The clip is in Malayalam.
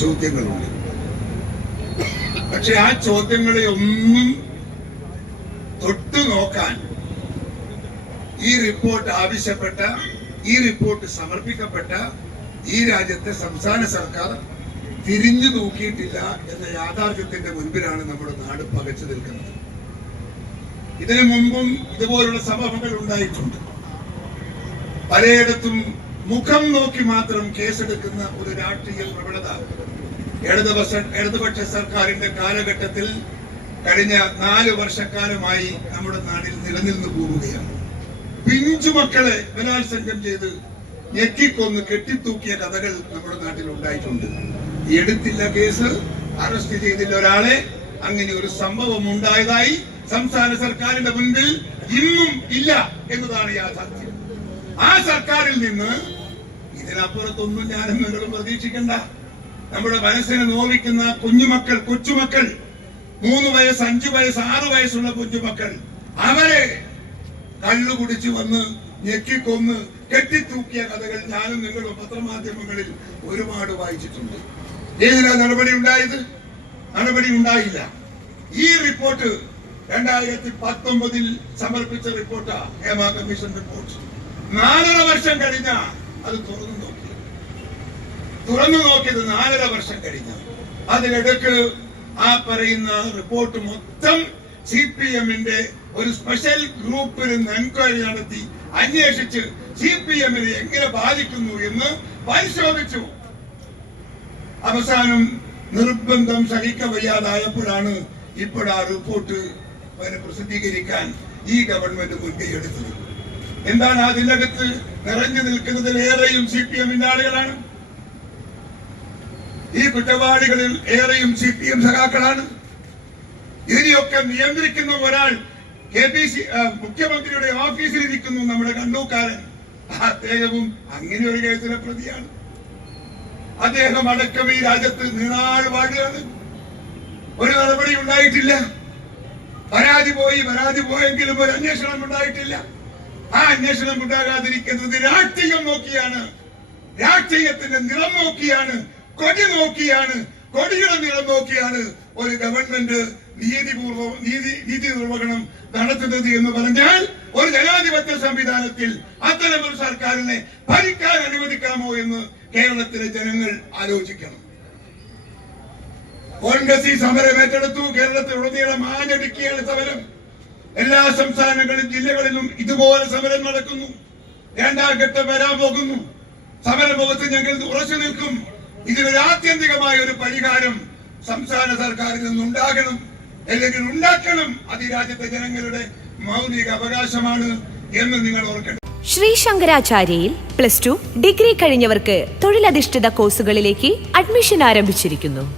ചോദ്യങ്ങളുണ്ട്. പക്ഷെ ആ ചോദ്യങ്ങളെ ഒന്നും തൊട്ടു നോക്കാൻ ഈ റിപ്പോർട്ട് ആവശ്യപ്പെട്ട ഈ റിപ്പോർട്ട് സമർപ്പിക്കപ്പെട്ട ഈ രാജ്യത്തെ സംസ്ഥാന സർക്കാർ തിരിഞ്ഞു നോക്കിയിട്ടില്ല എന്ന യാഥാർത്ഥ്യത്തിന്റെ മുൻപിലാണ് നമ്മുടെ നാട് പകച്ചു നിൽക്കുന്നത്. ഇതിനു മുമ്പും ഇതുപോലുള്ള സംഭവങ്ങൾ ഉണ്ടായിട്ടുണ്ട്. പലയിടത്തും മുഖം നോക്കി മാത്രം കേസെടുക്കുന്ന ഒരു രാഷ്ട്രീയ പ്രവണത. ഇടതുപക്ഷ ഇടതുപക്ഷ സർക്കാരിന്റെ കാലഘട്ടത്തിൽ കഴിഞ്ഞ നാല് വർഷക്കാലമായി നമ്മുടെ നാട്ടിൽ നിലനിന്നു പോവുകയാണ് പിഞ്ചു മക്കളെ ബലാത്സംഗം ചെയ്ത് ഞെക്കിക്കൊന്ന് കെട്ടിത്തൂക്കിയ കഥകൾ നമ്മുടെ നാട്ടിൽ ഉണ്ടായിട്ടുണ്ട്. എടുത്തില്ല കേസ് അറസ്റ്റ് ചെയ്തില്ല ഒരാളെ. അങ്ങനെ ഒരു സംഭവം ഉണ്ടായതായി സംസ്ഥാന സർക്കാരിന്റെ മുൻപിൽ ഇന്നും ഇല്ല എന്നതാണ് യാഥാർത്ഥ്യം. ആ സർക്കാരിൽ നിന്ന് ഇതിനപ്പുറത്തൊന്നും ഞാനും നിങ്ങളും പ്രതീക്ഷിക്കണ്ട. നമ്മുടെ മനസ്സിനെ നോവിക്കുന്ന കുഞ്ഞുമക്കൾ കൊച്ചുമക്കൾ മൂന്ന് വയസ്സ് അഞ്ചു വയസ്സ് ആറ് വയസ്സുള്ള കുഞ്ഞുമക്കൾ അവരെ കള്ളു കുടിച്ചു വന്ന് ഞെക്കിക്കൊന്ന് കെട്ടിത്തൂക്കിയ കഥകൾ ഞാനും നിങ്ങളും പത്രമാധ്യമങ്ങളിൽ ഒരുപാട് വായിച്ചിട്ടുണ്ട്. ഏതിനാ നടപടി ഉണ്ടായത്? നടപടി ഉണ്ടായില്ല. ഈ റിപ്പോർട്ട് രണ്ടായിരത്തി പത്തൊമ്പതിൽ സമർപ്പിച്ച റിപ്പോർട്ടാ ഹേമ കമ്മീഷൻ റിപ്പോർട്ട്. നാലര വർഷം കഴിഞ്ഞ അത് തുറന്നു നോക്കി തുറന്നു നോക്കിയത് നാലര വർഷം കഴിഞ്ഞ. അതിനിടക്ക് ആ പറയുന്ന റിപ്പോർട്ട് മൊത്തം സി പി എമ്മിന്റെ ഒരു സ്പെഷ്യൽ ഗ്രൂപ്പിൽ നിന്ന് എൻക്വയറി നടത്തി അന്വേഷിച്ച് സി പി എമ്മിനെ എങ്ങനെ ബാധിക്കുന്നു എന്ന് പരിശോധിച്ചു. അവസാനം നിർബന്ധം സഹിക്കവയ്യാതായപ്പോഴാണ് ഇപ്പോൾ ആ റിപ്പോർട്ട് പ്രസിദ്ധീകരിക്കാൻ ഈ ഗവൺമെന്റ് മുൻകൈ എടുത്തത്. എന്താണ് അതിനകത്ത് നിറഞ്ഞു നിൽക്കുന്നതിൽ ഏറെയും സി പി എമ്മിന്റെ ആളുകളാണ് ഈ കുറ്റവാളികളിൽ ഏറെയും സി പി എം സഖാക്കളാണ്. ഇതിനെയൊക്കെ നിയന്ത്രിക്കുന്ന ഒരാൾ കെ പി സി മുഖ്യമന്ത്രിയുടെ ഓഫീസിൽ ഇരിക്കുന്നു നമ്മുടെ കണ്ണൂക്കാരൻ. അദ്ദേഹവും അങ്ങനെ ഒരു കേസിലെ പ്രതിയാണ്. അദ്ദേഹം അടക്കം ഈ രാജ്യത്ത് നീണാൾ വാഴുകയാണ് ഒരു നടപടി ഉണ്ടായിട്ടില്ല. പരാതി പോയി പരാതി പോയെങ്കിലും ഒരു അന്വേഷണം ഉണ്ടായിട്ടില്ല. ആ അന്വേഷണം ഉണ്ടാകാതിരിക്കുന്നത് രാഷ്ട്രീയം നോക്കിയാണ്. രാഷ്ട്രീയത്തിന്റെ നിറം നോക്കിയാണ്. കൊടി നോക്കിയാണ്. കൊടിയുടെ നിറം നോക്കിയാണ് ഒരു ഗവൺമെന്റ് നീതിപൂർവം നീതി നീതി നിർവഹണം നടത്തുന്നത് എന്ന് പറഞ്ഞാൽ ഒരു ജനാധിപത്യ സംവിധാനത്തിൽ അത്തരമൊരു സർക്കാരിനെ ഭരിക്കാൻ അനുവദിക്കാമോ എന്ന് കേരളത്തിലെ ജനങ്ങൾ ആലോചിക്കണം. കോൺഗ്രസ് ഈ സമരം ഏറ്റെടുത്തു. കേരളത്തിൽ ഉടനീളം ആഞ്ഞടുക്കിയാണ് സമരം. എല്ലാ സംസ്ഥാനങ്ങളിലും ജില്ലകളിലും ഇതുപോലെ സമരം നടക്കുന്നു. രണ്ടാം ഘട്ടം വരാൻ പോകുന്നു. സമരമുഖത്ത് ഞങ്ങൾ ഉറച്ചു നിൽക്കും. ഇതിനൊരു ആത്യന്തികമായ ഒരു പരിഹാരം സംസ്ഥാന സർക്കാരിൽ നിന്നുണ്ടാകണം അല്ലെങ്കിൽ ഉണ്ടാക്കണം. അത് രാജ്യത്തെ ജനങ്ങളുടെ മൗലിക അവകാശമാണ് എന്ന് നിങ്ങൾ ഓർക്കണം. ശ്രീ ശങ്കരാചാര്യയിൽ പ്ലസ് ടു ഡിഗ്രി കഴിഞ്ഞവർക്ക് തൊഴിലധിഷ്ഠിത കോഴ്സുകളിലേക്ക് അഡ്മിഷൻ ആരംഭിച്ചിരിക്കുന്നു.